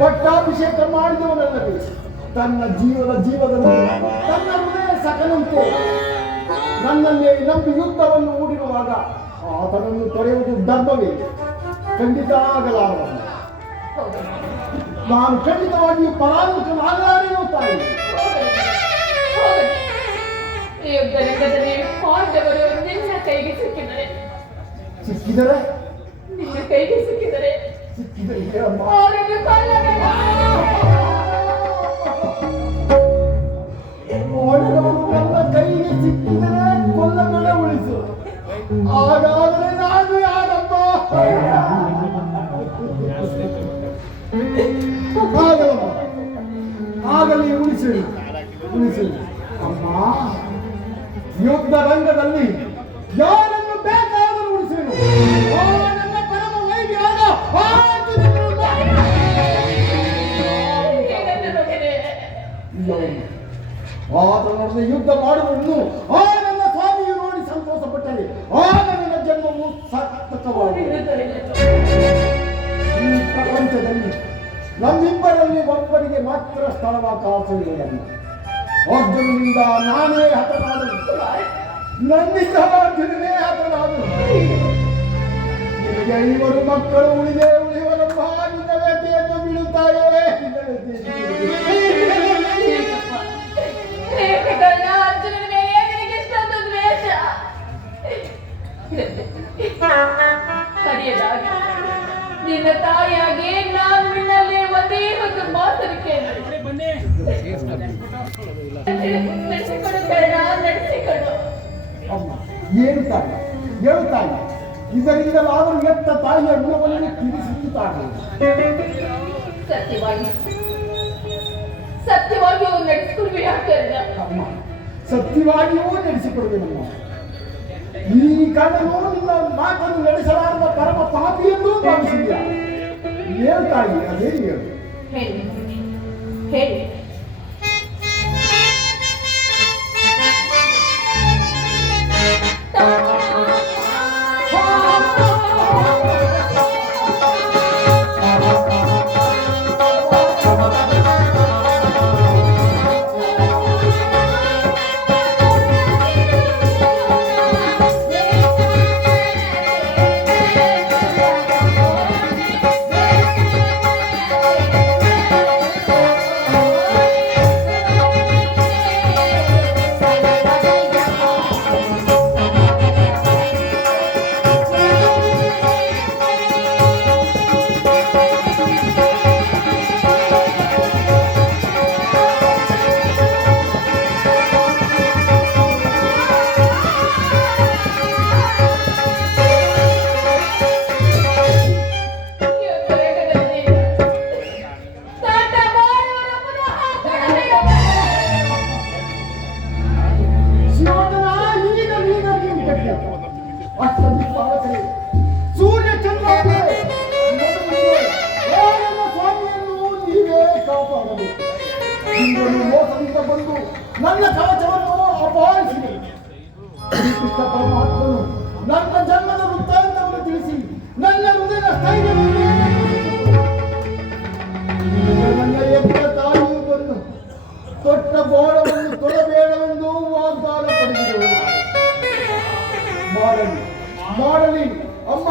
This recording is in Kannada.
ಪಟ್ಟಾಭಿಷೇಕ ಮಾಡಿದವನಲ್ಲದೆ ತನ್ನ ಜೀವದ ಜೀವದಲ್ಲಿ ತನ್ನ ಹೃದಯ ಸಕಲಂತೆ ನನ್ನನ್ನೇ ನಂಬಿ ಯುದ್ಧವನ್ನು ಹೂಡಿರುವಾಗ ಆತನನ್ನು ತೊರೆಯುವುದು ಧರ್ಮವೇ. ಖಂಡಿತ ಆಗಲಾರ ನಾನು ಖಂಡಿತವಾಗಿಯೂ ಪರಾಮುಖನಾಗಲಾರೇನೋ ತಾಯಿ ಸಿಕ್ಕಿದರೆ? ನಿನ್ನ ಕೈಗೆ ಸಿಕ್ಕಿದರೆ ಹೇಳಮ್ಮ ಅವರನ್ನು ಕೊಲ್ಲಬೇಕು ಒಡೆದವರು ನನ್ನ ಕೈಗೆ ಸಿಕ್ಕಿದರೆ ಕೊಲ್ಲಬೇಡ ಉಳಿಸು ಹಾಗಾದರೆ ನಾನು ಆಗಲಮ್ಮ ಆಗಲಿ ಉಳಿಸಿ ಉಳಿಸಿ ಯುದ್ಧ ರಂಗದಲ್ಲಿ ಯಾರನ್ನು ಬೇಕಾದರೂ ಉಳಿಸೇನು ಆತನೊಡನೆ ಯುದ್ಧ ಮಾಡುವುದನ್ನು ಆ ನನ್ನ ಸ್ವಾಮಿಯು ನೋಡಿ ಸಂತೋಷ ಪಟ್ಟರೆ ಆ ನನ್ನ ಜನ್ಮವು ಈ ಪ್ರಪಂಚದಲ್ಲಿ ನಮ್ಮಿಬ್ಬರಲ್ಲಿ ಒಬ್ಬರಿಗೆ ಮಾತ್ರ ಸ್ಥಳವಾಕಾಶ ಇರುವುದಲ್ಲ ಅರ್ಜುನಿಂದ ನಾನೇ ಹತನಾದ ನನ್ನಿಂದ ಅರ್ಜುನನೇ ಹತನಾದನು. ನಿನಗೆ ಐವರು ಮಕ್ಕಳು ಉಳಿದೇ ಉಳಿಯುವರಮ್ಮ ನಿನ್ನ ತಾಯಿಯಾಗಿ ನಾನು ನಿನ್ನಲ್ಲಿ ಒಂದೇ ಒಂದು ಮಾತನ್ನು ಕೇಳಿ ನಡೆಸಿಕೊಡು ಕರ್ಣ ನಡೆಸಿಕೊಡು. ಅಮ್ಮ ಏನು ತಾಯಿ? ಇದರಿಂದ ಇದರಿಂದಲಾದರೂ ಎತ್ತ ತಾಯಿಯ ಋಣವನ್ನು ತಿಳಿಸುತ್ತಾರೆ ಸತ್ಯವಾಗಿ ಸತ್ಯವಾಗಿಯೂ ನಡೆಸಿಕೊಡುವೆ ಸತ್ಯವಾಗಿಯೂ ನಡೆಸಿಕೊಡುವೆನಮ್ಮ ಈ ಕಣ್ಣು ನಿನ್ನ ಮಾತನ್ನು ನಡೆಸಲಾರದ ಪರಮ ಪಾಪಿಯನ್ನೂ ಭಾವಿಸಿದ್ಯಾ ಹೇಳ್ತಾ ತಾಯಿ ಅದೇ ಹೇಳು? ಹೇಳಿ. ಹೇಳಿ. ನೀವೇ ಕಾಪಾಡಬೇಕು ಇಂದ್ರನು ಮೋಸದಿಂದ ಬಂದು ನನ್ನ ಕವಚವನ್ನು ಅಪಹರಿಸಿದೆ. ಶ್ರೀಕೃಷ್ಣ ಪರಮಾತ್ಮನು ನನ್ನ ಜನ್ಮದ ವೃತ್ತಾಂತವನ್ನು ತಿಳಿಸಿ ನನ್ನ ಹೃದಯದ ಸ್ಥೈರ್ಯವನ್ನು ನನ್ನ ಎತ್ತ ತಾಯಿಯು ತೊಟ್ಟ ಬೋಳವನ್ನು ತೊಡಬೇಡವೆಂದು ವಾಗ್ದಾನ ಪಡೆದಿರುವರು ಮಾಡಲಿ ಮಾಡಲಿ, ಅಮ್ಮ.